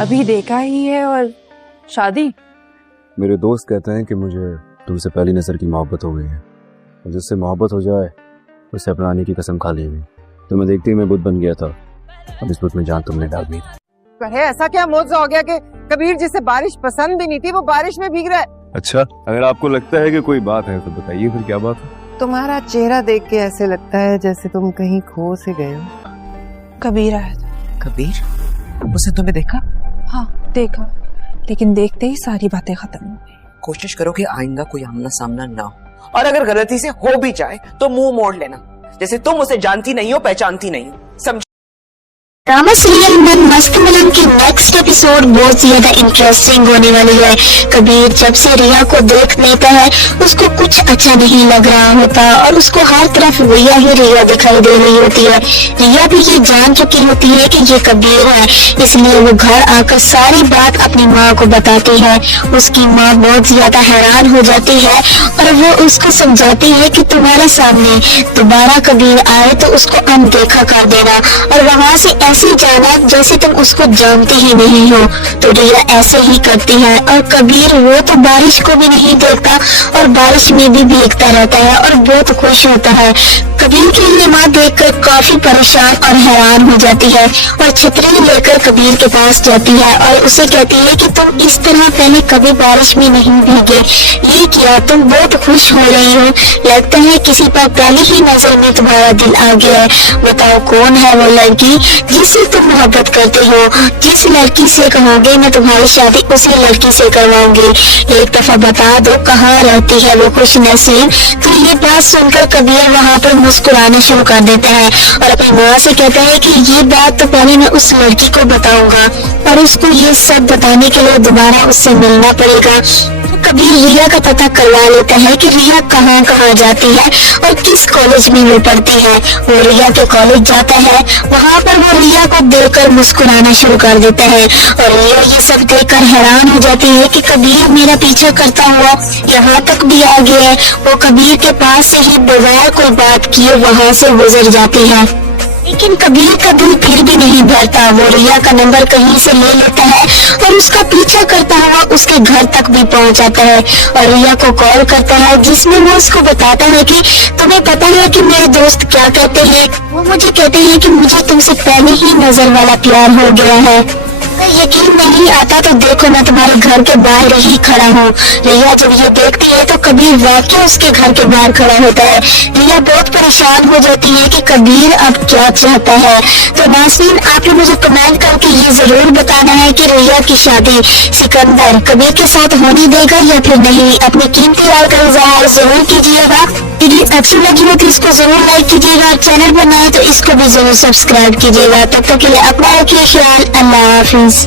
अभी देखा ही है और शादी। मेरे दोस्त कहते हैं कि मुझे तुमसे पहली नजर की मोहब्बत हो गई है और जिससे मोहब्बत हो जाए उससे अपनाने की कसम खा ली हुई। तुम्हें देखते ही मैं बुत बन गया था, अब इस बुत में जान तुमने डाल दी। है ऐसा क्या मौजूद हो गया कि कबीर जिसे बारिश पसंद भी नहीं थी वो बारिश में भीग रहा है। अच्छा, अगर आपको लगता है कि कोई बात है तो बताइए फिर क्या बात है। तुम्हारा चेहरा देख के ऐसे लगता है जैसे तुम कहीं खो से गए हो। कबीर आया था। कबीर? उसे तुम्हें देखा? हाँ देखा, लेकिन देखते ही सारी बातें खत्म हो गई। कोशिश करो कि आइंदा कोई आमना सामना ना हो, और अगर गलती से हो भी जाए तो मुंह मोड़ लेना, जैसे तुम उसे जानती नहीं हो पहचानती नहीं हो। समझ? ड्रामा सीरियल में मस्त मिलन की नेक्स्ट एपिसोड बहुत ज्यादा इंटरेस्टिंग होने वाली है। कबीर जब से रिया को देख लेता है उसको कुछ अच्छा नहीं लग रहा होता और उसको हर तरफ रिया ही रिया दिखाई दे रही होती है। रिया भी ये जान चुकी होती है कि ये कबीर है, इसलिए वो घर आकर सारी बात अपनी माँ को बताती है। उसकी माँ बहुत ज्यादा हैरान हो जाती है और वो उसको समझाती है कि तुम्हारे सामने दोबारा कबीर आए तो उसको अनदेखा कर देना और वहाँ से ऐसे जाना जैसे तुम उसको जानते ही नहीं हो। तो रिया ऐसे ही करती है और कबीर वो तो बारिश को भी नहीं देखता और बारिश में भी भीगता रहता है और बहुत खुश होता है। कबीर की ये माँ देखकर काफी परेशान और हैरान हो जाती है और छतरी लेकर कबीर के पास जाती है और उसे कहती है कि तुम इस तरह पहले कभी बारिश में नहीं भीगे, ये किया तुम बहुत खुश हो रही हो, लगता है किसी पर पहली ही नजर में तुम्हारा दिल आ गया है। बताओ कौन है वो लड़की जिससे तुम मोहब्बत करते हो? जिस लड़की से कहोगे मैं तुम्हारी शादी उसी लड़की से करवाऊंगी, एक दफा बता दो कहाँ रहती है वो खुश नसीब। तो ये बात सुनकर कबीर वहाँ पर मुस्कुराना शुरू कर देता है और अपनी माँ से कहता है कि ये बात तो पहले मैं उस लड़की को बताऊंगा और उसको ये सब बताने के लिए दोबारा उससे मिलना पड़ेगा। कबीर रिया का पता करवा लेता है कि रिया कहाँ कहाँ जाती है और किस कॉलेज में वो पढ़ती है। वो रिया के कॉलेज जाता है, वहाँ पर वो रिया को देखकर मुस्कुराना शुरू कर देता है और रिया ये सब देखकर हैरान हो जाती है कि कबीर मेरा पीछा करता हुआ यहाँ तक भी आ गया है। वो कबीर के पास से ही बगैर कोई बात किए वहाँ से गुजर जाती है, लेकिन कबीर का दिल फिर भी नहीं भरता। वो रिया का नंबर कहीं से ले लेता है और उसका पीछा करता हुआ उसके घर तक भी पहुंच जाता है और रिया को कॉल करता है जिसमें वो उसको बताता है कि तुम्हें पता है कि मेरे दोस्त क्या कहते हैं, वो मुझे कहते हैं कि मुझे तुमसे पहले ही नजर वाला प्यार हो गया है। यकीन नहीं आता तो देखो मैं तुम्हारे घर के बाहर ही खड़ा हूँ। रिया जब ये देखती है तो कबीर वाकई उसके घर के बाहर खड़ा होता है। रिया बहुत परेशान हो जाती है कि कबीर अब क्या चाहता है। तो नाज़रीन आपने मुझे कमेंट करके ये जरूर बताना है कि रिया की शादी सिकंदर कबीर के साथ होने देगा या फिर नहीं। अपनी कीमती राय का इज़हार जरूर कीजिएगा। वीडियो अच्छी लगी हो तो इसको जरूर लाइक कीजिएगा, चैनल पर नए तो इसको भी जरूर सब्सक्राइब कीजिएगा। तब तक के लिए अपना रखिए ख्याल। अल्लाह हाफिज।